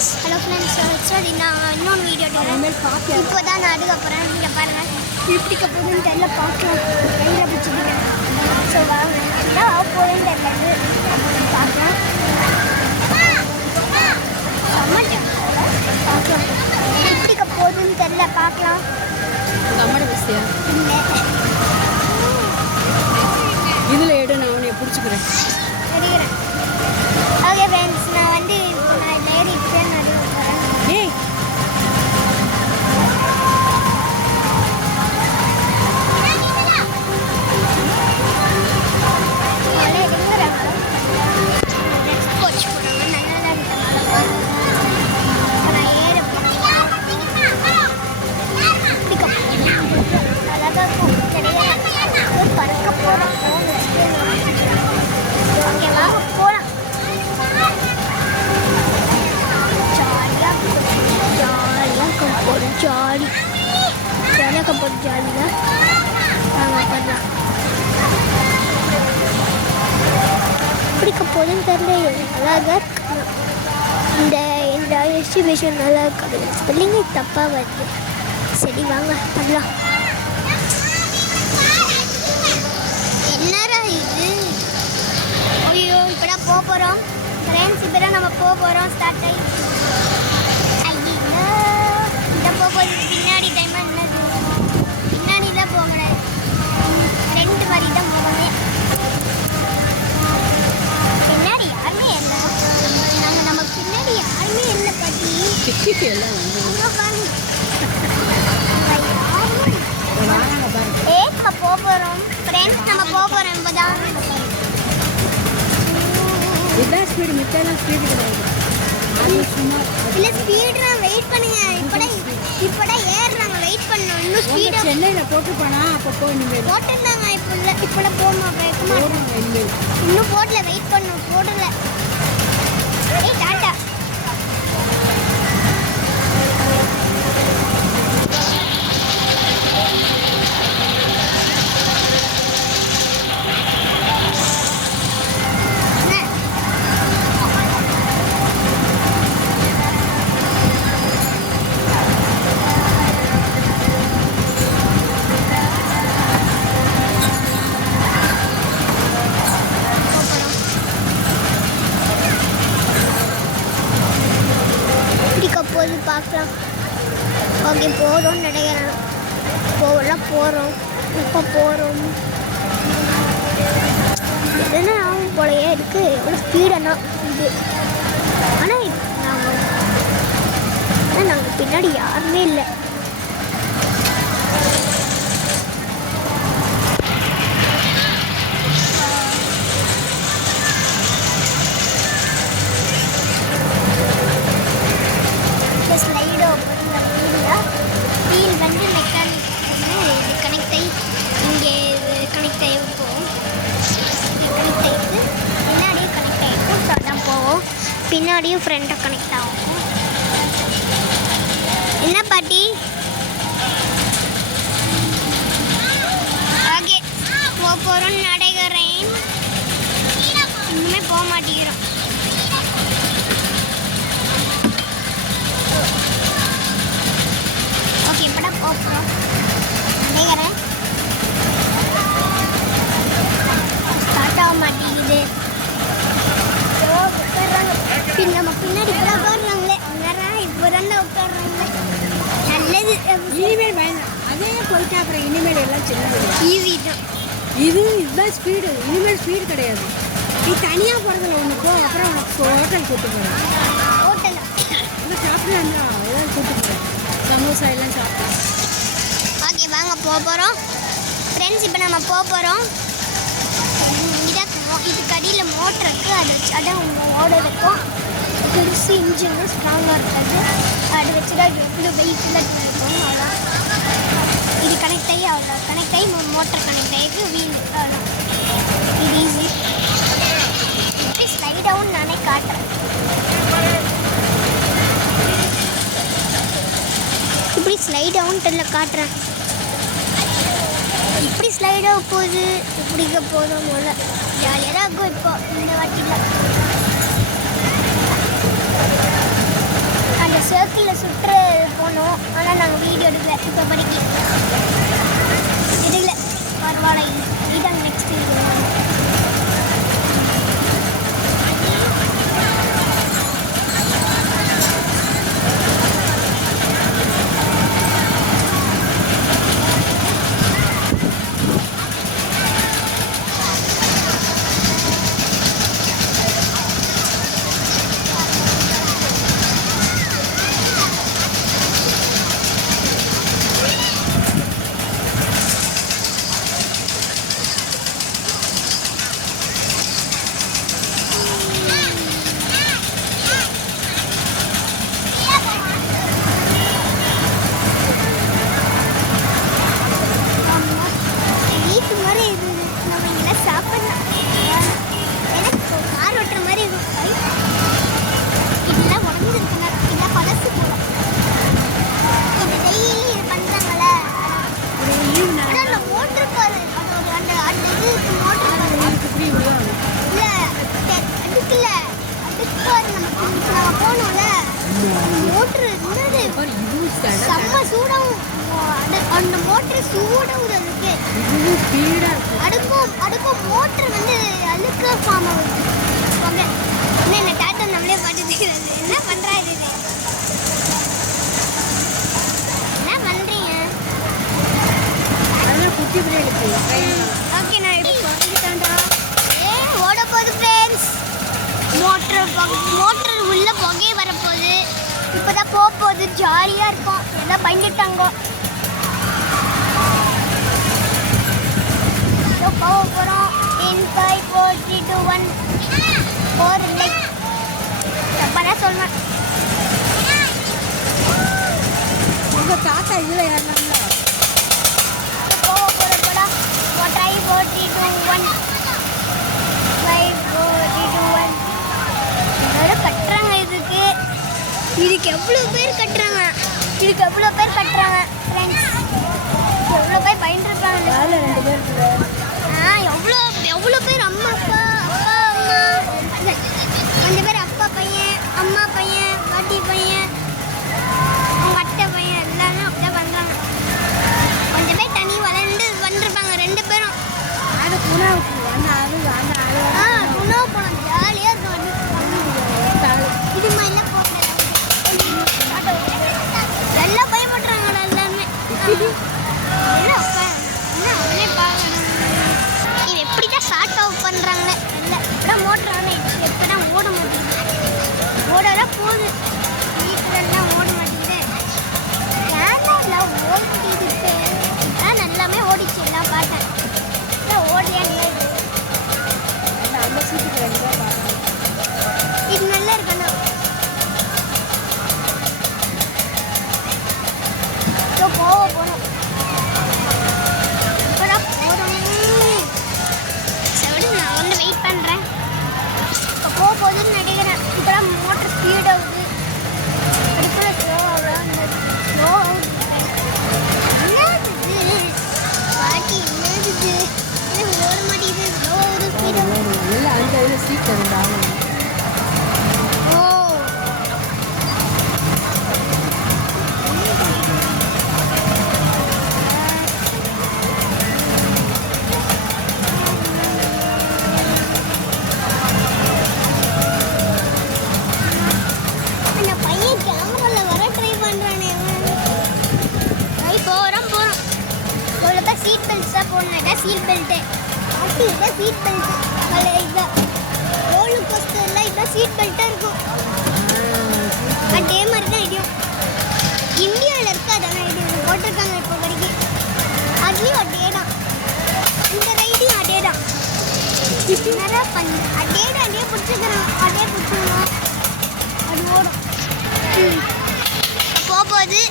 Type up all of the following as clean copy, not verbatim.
Hello friends, சரி நான் இன்னொன்று வீடியோ எடுக்கிறேன். இப்போ தான் நான் எடுக்க போகிறேன். நீங்கள் பாருங்கள், இப்படிக்க போகுதுன்னு தெரியல, பார்க்கலாம். கையில் பிடிச்சிக்கிறேன். ஸோ வாங்க, இதான் போகுதுன்னு தெரியல, பார்க்கலாம். பார்க்கலாம், இப்படிக்க போகுதுன்னு தெரியல, பார்க்கலாம். இதில் எடு, நான் உன்னை பிடிச்சிக்கிறேன். எடுக்கிறேன். ஓகே ஃப்ரெண்ட்ஸ், நான் வந்து இப்போ நான் லேடி பேர் நடுவு போகிறேன். ஏய் ஜாலியாக போட்டு ஜாலியாக நாங்கள் பண்ணலாம். பிடிக்க போதுன்னு தெரியல, அழகாக இருக்கு. இந்த எக்ஸிபிஷன் நல்லா இருக்காது, ஸ்பெல்லிங்கே தப்பாக வருது. சரி வாங்க பண்ணலாம். என்னடா இது? ஐயோ, இப்போதான் போக போகிறோம் ஃப்ரெண்ட்ஸ், இப்போ தான் நம்ம போக போகிறோம். ஸ்டார்ட் ஆகி போகும்போது பின்னாடி டைமாக என்னது, பின்னாடி தான் போகணும், ரெண்டு மாதிரி தான் போகணும். பின்னாடி யாருமே இல்லை, நம்ம பின்னாடி யாருமே இல்லை பாட்டி. நம்ம போக போகிறோம் ஃப்ரெண்ட்ஸ், நம்ம போக போகிறோம். இப்போ தான் இதான் ஸ்பீடு, மிச்சம் ஸ்பீடு கிடையாது. இல்லை ஸ்பீடுலாம் வெயிட் பண்ணுங்க. இப்போதான் ஏறுறாங்க, வெயிட் பண்ணணும். இன்னும் ஸ்பீடாக சென்னையில் போட்டு போனா அப்போ போய் நீங்கள் போட்டுருந்தாங்க. இப்போலாம் போக மாட்டேன், இன்னும் போடல, வெயிட் பண்ணணும், போடல. ஏய் டாட்டா. போது பார்க்கலாம். ஓகே, போகிறோம்னு நினைக்கிறேன். போகிறோம். இப்போ போகிறோம். எதுனா ஆகும் போலையே இருக்குது. எவ்வளோ ஸ்பீடானா இது. ஆனால் நாங்கள் பின்னாடி யாருமே இல்லை. ஸ்லைடோ வீல் வந்து மெக்கானிக் இது கனெக்ட் ஆகி இங்கே இது கனெக்ட் ஆகி போகும். இது கனெக்ட் ஆகிட்டு பின்னாடியும் கனெக்ட் ஆகிட்டு தான் போவோம். பின்னாடியும் ஃப்ரண்ட்டாக கனெக்ட் ஆகும். என்ன பாட்டி? ஓகே, போகிறோன்னு நடைகிறேன். இன்னுமே போக மாட்டேங்கிறோம். ஓகே, இப்போதான் போகிறோம் நினைக்கிறேன். ஸ்டார்ட் ஆக மாட்டேங்குது. நம்ம பின்னாடி இப்போ உட்காடுறாங்களே, இப்போ தானே உட்காடுறாங்களே. நல்லது. இனிமேல் வேண்டாம், அதே போயிட்டா அப்புறம் இனிமேல் எல்லாம் சின்னது. ஈஸி தான் இதுதான் ஸ்பீடு. இனிமேல் ஸ்பீடு கிடையாது. நீ தனியாக போகிறதில்ல, ஒன்று போ, அப்புறம் உனக்கு ஹோட்டல் கூப்பிட்டு போகிறேன். ஹோட்டல் இல்லை சாப்பிட்டு வேண்டாம், ஏதாவது கூப்பிட்டு போகிறேன். சமோசா எல்லாம் சாப்பிட்டேன். ஓகே வாங்க, போக போகிறோம் ஃப்ரெண்ட்ஸ். இப்போ நம்ம போக போகிறோம். இதுக்கு அடியில் மோட்டர் இருக்குது, அதை வச்சு அதான் ஓட இருக்கும். பெருசு இன்ஜின் ஸ்ட்ராங்காக இருக்காது, அதை வச்சு தான் எவ்வளோ வெயிட்லாம் இருக்கும். அவ்வளோ இது கனெக்ட் ஆகி மோட்டர் கனெக்ட் ஆகிட்டு வீல் அவ்வளோ. இது ஈஸி. இப்படி ஸ்லைடாகவும் நானே காட்டுறேன். இப்படி ஸ்லைடாகவும் தெரியல, காட்டுறேன். இப்படி ஸ்லைடாக போகுது, இப்படிக்க போதும் போல ஜாலியாக தான் இருக்கும். இப்போ இந்த வாட்டியில் சுற்று போனோம். ஆனால் நாங்கள் வீடியோ எடுக்கல இப்போ படிக்க எடுக்கல. பரவாயில்ல, இதான் நெக்ஸ்ட் வீடியோ. அந்த மோட்டர் சூடாகுது. அடுக்கும் மோட்டர் வந்து அழுக்க ஃபார்ம் ஆகுது. ஓகே, என்ன டாட்டா நம்மளே பார்த்துக்கிறது. என்ன பண்ணுறாரு இது? என்ன பண்ணுறீங்க? ஓகே, நான் எடுத்துட்டேன்டா. ஓட போகுது ஃப்ரெண்ட்ஸ். மோட்டர் உள்ள புகையே வரப்போகுது. இப்போதான் போகுது. ஜாலியாக இருக்கும். எல்லாம் பயந்துட்டாங்க. போக போகிறோம். 10, 5, 4, 3, 2, 1 4 இல்லை, தப்பாக சொல்லுவேன். உங்கள் தாத்தா இதில் ஏறினாங்களா? போக போகிறப்படா 5, 4, 3, 2, 1 5, 4, 3, 2, 1 எல்லாரும் கட்டுறாங்க. இதுக்கு எவ்வளோ பேர் கட்டுறாங்க. ஃப்ரெண்ட்ஸ், எவ்வளோ பேர் பயந்துருப்பாங்க. எவ்வளோ பேர் அம்மா அப்பா அம்மா 2 பேர், அப்பா பையன், அம்மா பையன், பாட்டி பையன், அவங்க அத்தை பையன் எல்லாரும் அப்படியே பண்ணுறாங்க. கொஞ்சம் பேர் தனி வளர்ந்து வந்துருப்பாங்க 2 பேரும். உணவு போனோம். ஜாலியாக இருக்கும். இது மாதிரிலாம் போகிறது எல்லாம் பயப்படுறாங்கடா எல்லாருமே. இது எப்படி தான் ஷார்ட் அவுட் பண்ணுறாங்களே இல்லை. இப்போதான் மோட்டர் ஆன் ஆகிடுச்சு. எப்போ தான் ஓட மாட்டேங்குது. ஓடலாம் போகுது. வீட்டிலலாம் ஓட மாட்டேங்குது. கேரளாவில் ஓடிட்டு நான் எல்லாமே ஓடிச்சு. எல்லாம் பார்த்தேன். ஓடலையா இது நல்லா இருக்கணும். போக போகணும். இப்போதான் போகணும். சரி, நான் வந்து வெயிட் பண்ணுறேன். இப்போ போகுதுன்னு நினைக்கிறேன். இப்போதான் மோட்டர் ஸ்பீட் ஆகுது. அதுக்குள்ள ஸ்லோ ஆகுது. பாட்டி என்னது ஓட மாட்டேங்குது. ஸ்லோ ஆகுது. ஸ்பீட் ஆகுது. சீட் இருந்தாங்க. சீட் பெல்ட்டு அது இதான் சீட் பெல்ட்டு. இதான் ரோலர் கோஸ்டரில் இதான் சீட் பெல்ட்டாக இருக்கும். அதே மாதிரி தான் இடியும். இந்தியாவில் இருக்குது. அதான் இது போட்டிருக்காங்க இப்போ வரைக்கும். அதுலேயும் அதே தான். இந்த ரைடையும் அதே தான். நிறையா அதே தான். அதே பிடிச்சிக்கிறோம். அதே பிடிச்சிக்கணும். அது ஓடும். போகுது.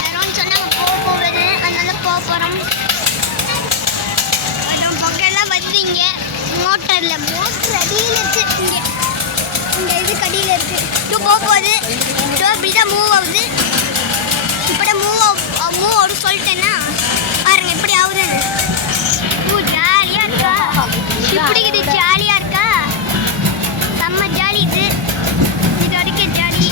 யாரும் சொன்னாங்க போகுது. அதனால போக போகிறோம். புகையெல்லாம் வருதுங்க. மோட்டர் அடியில் இருக்குது. இங்கே இந்த இதுக்கு அடியில் இருக்குது. இது போகுது. இப்படி தான் மூவ் ஆகுது. இப்படி மூவ் ஆகுது சொல்லிட்டேன்னா பாருங்க எப்படி ஆகுது. ஜாலியாக இருக்கா? இப்படி இது ஜாலியாக இருக்கா? செம்ம ஜாலி. இது வரைக்கும் ஜாலி.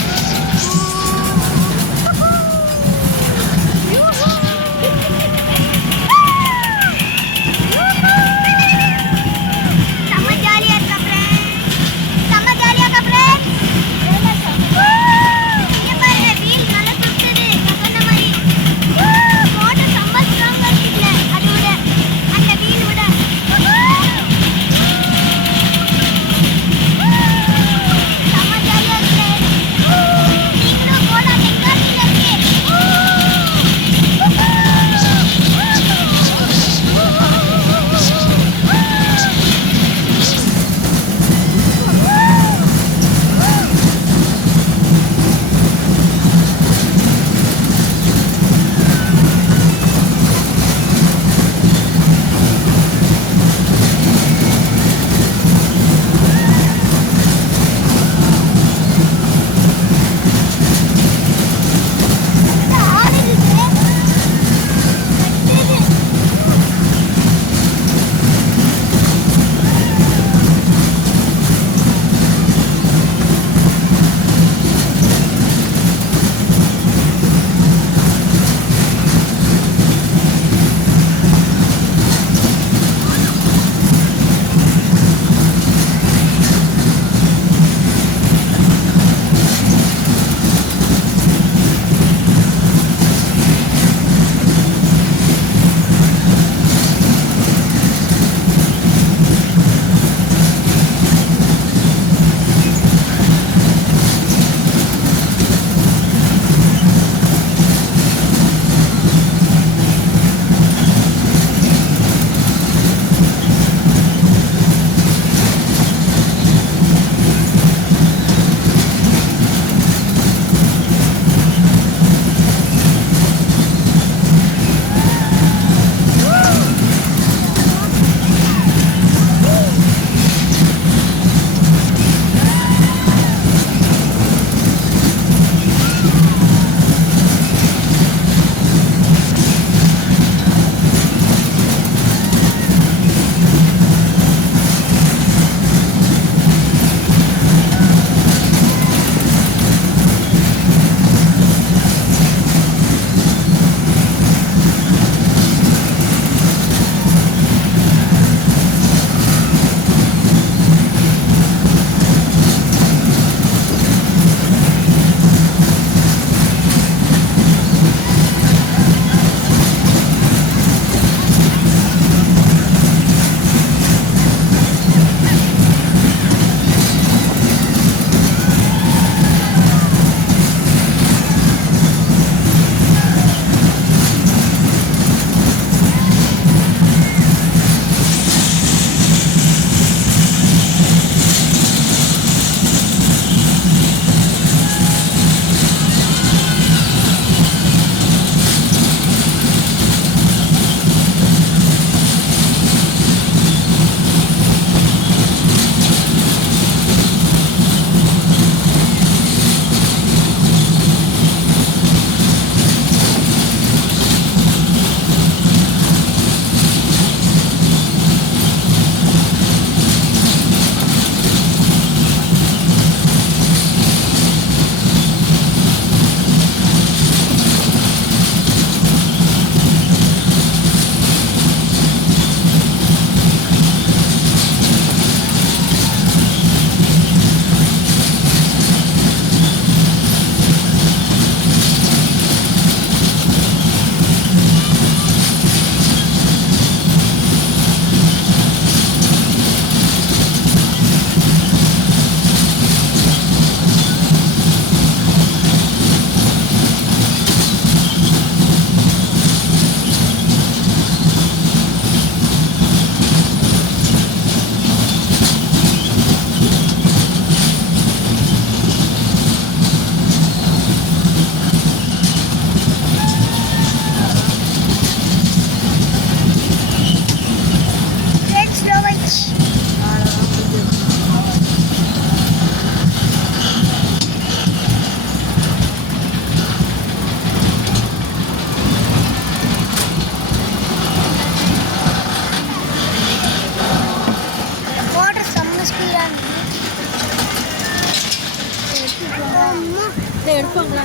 இதை எடுப்பாங்களா?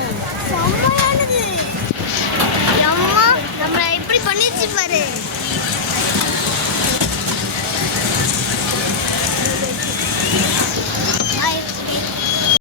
செம்மையானது